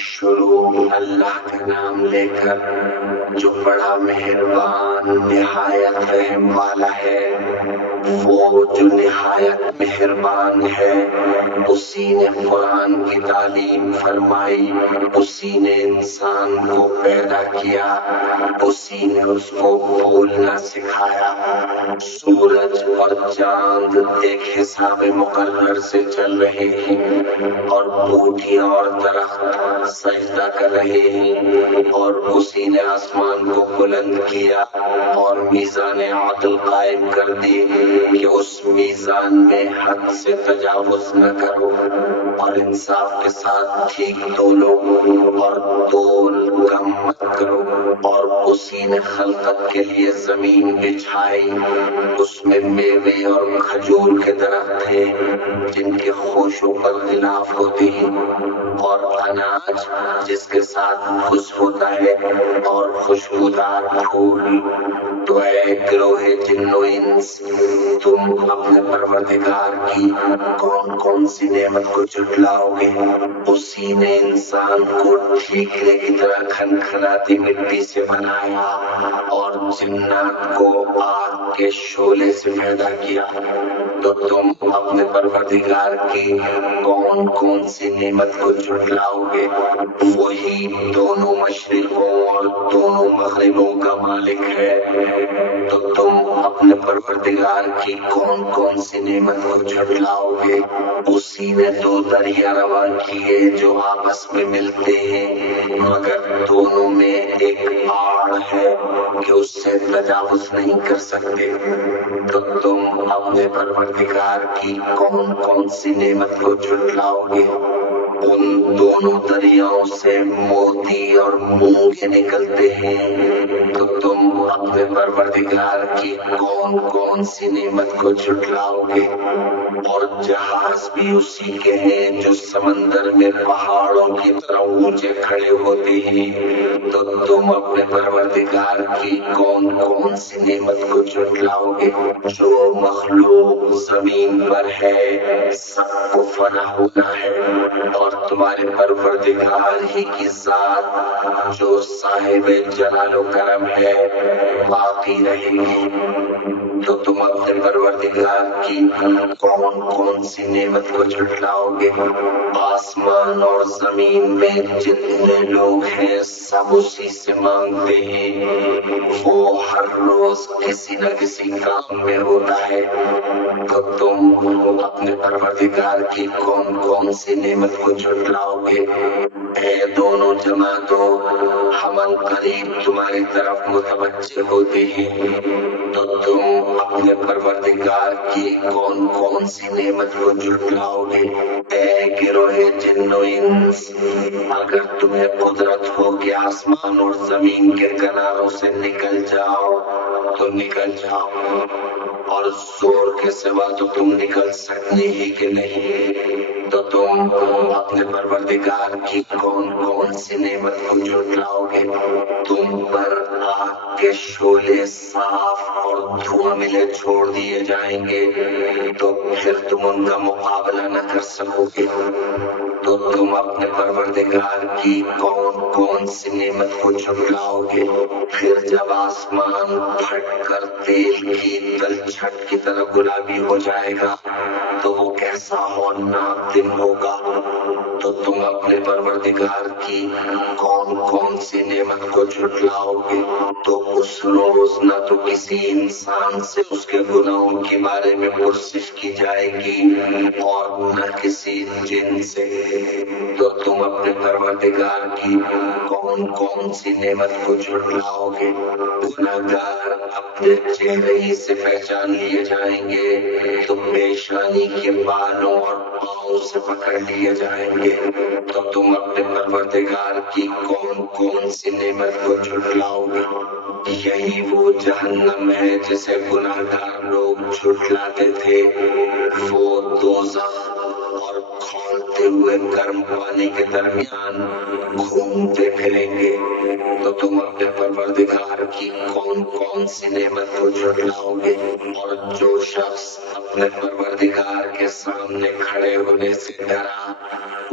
شروع اللہ کا نام لے کر جو بڑا مہربان نہایت رحم والا ہے، وہ جو نہایت مہربان ہے، اسی نے قرآن کی تعلیم فرمائی، اسی نے انسان کو پیدا کیا، اسی نے اس کو بولنا سکھایا۔ سورج اور چاند ایک حساب مقرر سے چل رہے ہیں، اور بوٹیاں اور درخت سجدہ کر رہے ہیں، اور اسی نے آسمان کو بلند کیا اور میزان عدل قائم کر دی کہ اس میزان میں حد سے تجاوز نہ کرو، اور انصاف کے ساتھ ٹھیک تولو اور تول کم مت کرو۔ اور اسی نے خلقت کے لیے زمین بچھائی، اس میں میوے اور کھجور کے درخت ہیں جن کے خوشوں پر غلاف ہوتے ہیں، اور اناج جس کے ساتھ بھس ہوتا ہے، اور خوشبودار پھول۔ تو اے گروہ جن و انس، تم اپنے پروردگار کی کون کون سی نعمت کو جھٹلاؤ گے؟ اسی نے انسان کو ٹھیکرے کی طرح کھنکھناتی مٹی سے بنایا اور جنات کو آگ کے شعلے سے پیدا کیا۔ تو تم اپنے پروردگار کی کون کون سی نعمت کو جھٹلاؤ گے؟ وہی دونوں مشرقوں اور دونوں مغربوں کا مالک ہے۔ تو تم اپنے پروردگار کی کون کون سی نعمت کو جھٹلاؤ گے؟ اسی نے دو دریا رواں کیے جو آپس میں ملتے ہیں، مگر دونوں میں ایک آڑ ہے کہ اس سے تجاوز نہیں کر سکتے۔ تو تم اپنے پروردگار کی کون کون سی نعمت کو جھٹلاؤ گے؟ ان دونوں دریاؤں سے موتی اور مونگے نکلتے ہیں۔ تو تم اپنے پروردگار کی کون کون سی نعمت کو جھٹلاؤ گے؟ اور جہاز بھی اسی کے ہیں جو سمندر میں پہاڑوں کی طرح اونچے کھڑے ہوتے ہیں۔ تو تم اپنے پروردگار کی کون کون سی نعمت کو جھٹلاؤ گے؟ جو مخلوق زمین پر ہے سب کو فنا ہونا ہے، اور تمہارے پروردگار ہی کی ذات جو صاحب جلال و کرم ہے باقی رہے گی۔ تو تم اپنے پروردگار کی کون کون سی نعمت کو جھٹلاؤ گے؟ آسمان اور زمین میں جتنے لوگ ہیں سب اسی سے مانگتے ہیں، وہ ہر روز کسی نہ کسی کام میں ہوتا ہے۔ تو تم اپنے پروردگار کی کون کون سی نعمت کو جھٹلاؤ گے؟ اے دونوں جماعتوں، ہم قریب تمہاری طرف متوجہ ہوتے ہیں۔ تو تم اپنے پروردگار کی کون کون سی نعمت کو جھٹلاؤ گے؟ اے گروہ جن و انس، اگر تمہیں قدرت ہو کہ آسمان اور زمین کے کناروں سے نکل جاؤ تو نکل جاؤ، اور زور کے سوا تو تم نکل سکتے ہی کہ نہیں۔ تو تم اپنے پروردگار کی کون کون سی نعمت کو جھٹلاؤ گے؟ تم پر آگ کے شعلے صاف اور دھواں ملے چھوڑ دیے جائیں گے، تو پھر تم ان کا مقابلہ نہ کر سکو گے۔ تو تم اپنے پروردگار کی کون کون سی نعمت کو جھٹلاؤ گے؟ پھر جب آسمان پھٹ کر تیل کی تلچھٹ کی طرح گلابی ہو جائے گا تو وہ کیسا ہولناک دن ہوگا۔ تو تم اپنے پروردگار کی کون کون سی نعمت کو جھٹلاؤ گے؟ تو اس روز نہ تو کسی انسان سے اس کے گناہوں کے بارے میں پرسش کی جائے گی اور نہ کسی جن سے۔ تو تم اپنے پروردگار کی کون کون سی نعمت کو جھٹلاؤ گے؟ گناہگار اپنے چہرے ہی سے پہچان لیے جائیں گے، تو پیشانی کے بالوں اور پاؤں سے پکڑ لیے جائیں گے۔ تو تم اپنے پروردگار کی کون کون سی نعمت کو جھٹلاؤ گے؟ یہی وہ جہنم ہے جسے گناہگار لوگ جھٹلاتے تھے، وہ دوزخ اور کھولتے ہوئے گرم پانی کے درمیان گھومتے پھریں گے۔ تو تم اپنے پروردگار کی کون کون سی نعمت کو جھٹلاؤ گے؟ اور جو شخص اپنے پروردگار کے سامنے کھڑے ہونے سے ڈرا،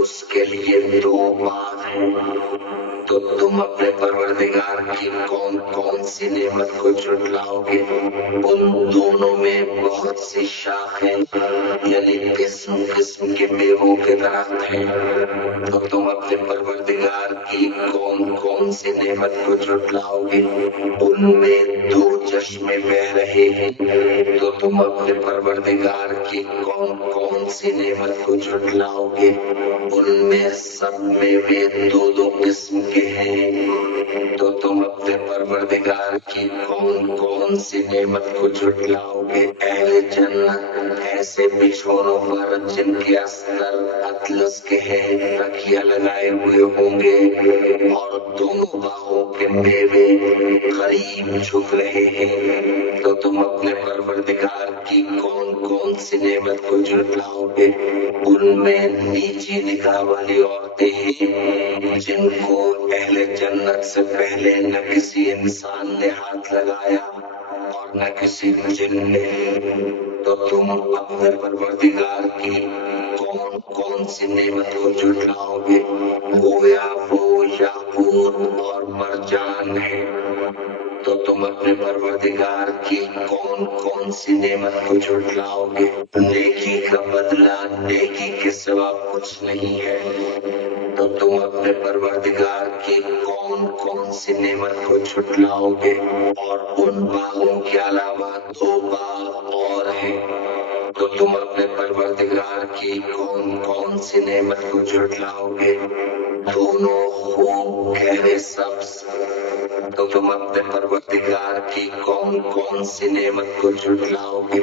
اس کے لیے دو بات ہیں، تو تم اپنے پروردگار کی کون کون سی نعمت کو جھٹلاؤ گے؟ ان دونوں میں بہت سی شاخیں یعنی قسم قسم کے میووں کے درخت ہیں، تو تم اپنے پروردگار کی کون کون سی نعمت کو جھٹلاؤ گے؟ ان میں دو چشمے بہ رہے ہیں، تو تم اپنے پروردگار کی کون کون سی نعمت کو جھٹلاؤ گے؟ ان میں سب میوے دو دو قسم کے ہیں، تو تم اپنے پروردگار کی کون کون سی نعمت کو جھٹلاؤ گے؟ اہل جنت ایسے بچھونوں پر جن کے استر اطلس کے ہیں تکیہ لگائے ہوئے ہوں گے، اور دونوں باغوں کے میوے قریب جھک رہے ہیں، تو تم اپنے پروردگار کی کون کون سی نعمت کو جھٹلاؤ گے؟ ان میں نیچی نگاہ والی عورتیں ہیں جن کو اہل جنت سے پہلے نہ کسی انسان نے ہاتھ لگایا اور نہ کسی جن نے، تو تم اپنے پروردگار کی کون کون سی نعمت کو جھٹلاؤ گے؟ گویا وہ یاقوت اور مرجان ہے، تو تم اپنے پروردگار کی کون کون سی نعمت کو جھٹلاؤ گے؟ نیکی کا بدلہ نیکی کے سوا کچھ نہیں ہے، تو تم اپنے پروردگار کی کون کون سی نعمت کو جھٹلاؤ گے؟ اور ان باغوں کے علاوہ دو باغ اور ہیں، تو تم اپنے پروردگار کی کون کون سی نعمت کو جھٹلاؤ گے؟ دونوں خوب گہرے سبز، تو تم اپنے پروردگار کی کون کون سی نعمت کو جھٹلاؤ گے؟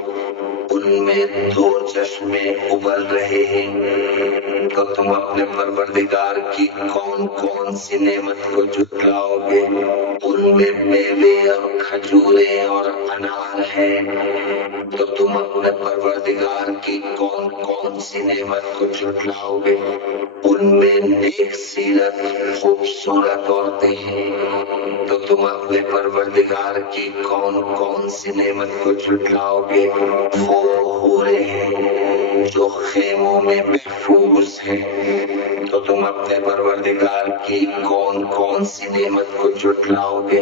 ان میں دو چشمے ابل رہے ہیں، تو تم اپنے پروردگار کی کون کون سی نعمت کو جھٹلاؤ گے؟ ان میں میوے اور کھجوریں اور انار ہیں، تو تم اپنے پروردگار کی کون کون سی نعمت کو جھٹلاؤ گے؟ ان میں نیک سیرت خوبصورت عورتیں ہیں، تو تم اپنے پروردگار کی کون کون سی نعمت کو جھٹلاؤ گے؟ وہ حوریں ہیں جو خیموں میں محفوظ ہیں، تو تم اپنے پروردگار کی کون کون سی نعمت کو جھٹلاؤ گے؟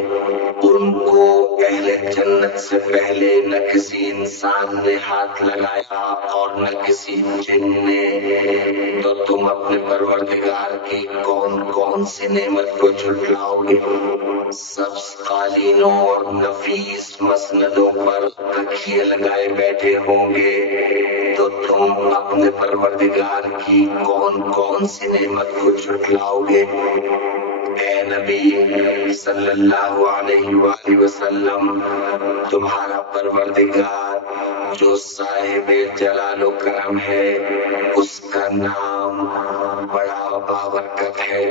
ان کو اہل جنت سے پہلے نہ کسی انسان نے ہاتھ لگایا اور نہ کسی جن نے، تو تم اپنے پروردگار کی کون کون سی نعمت کو جھٹلاؤ گے؟ سبز قالینوں اور نفیس مسندوں پر تکیے لگائے بیٹھے ہوں گے، تو تم اپنے پروردگار کی کون کون سی نعمت کو جھٹلاؤ گے؟ اے نبی صلی اللہ علیہ وآلہ وسلم، تمہارا پروردگار جو صاحب جلال و کرم ہے، اس کا نام بڑا بابرکت ہے۔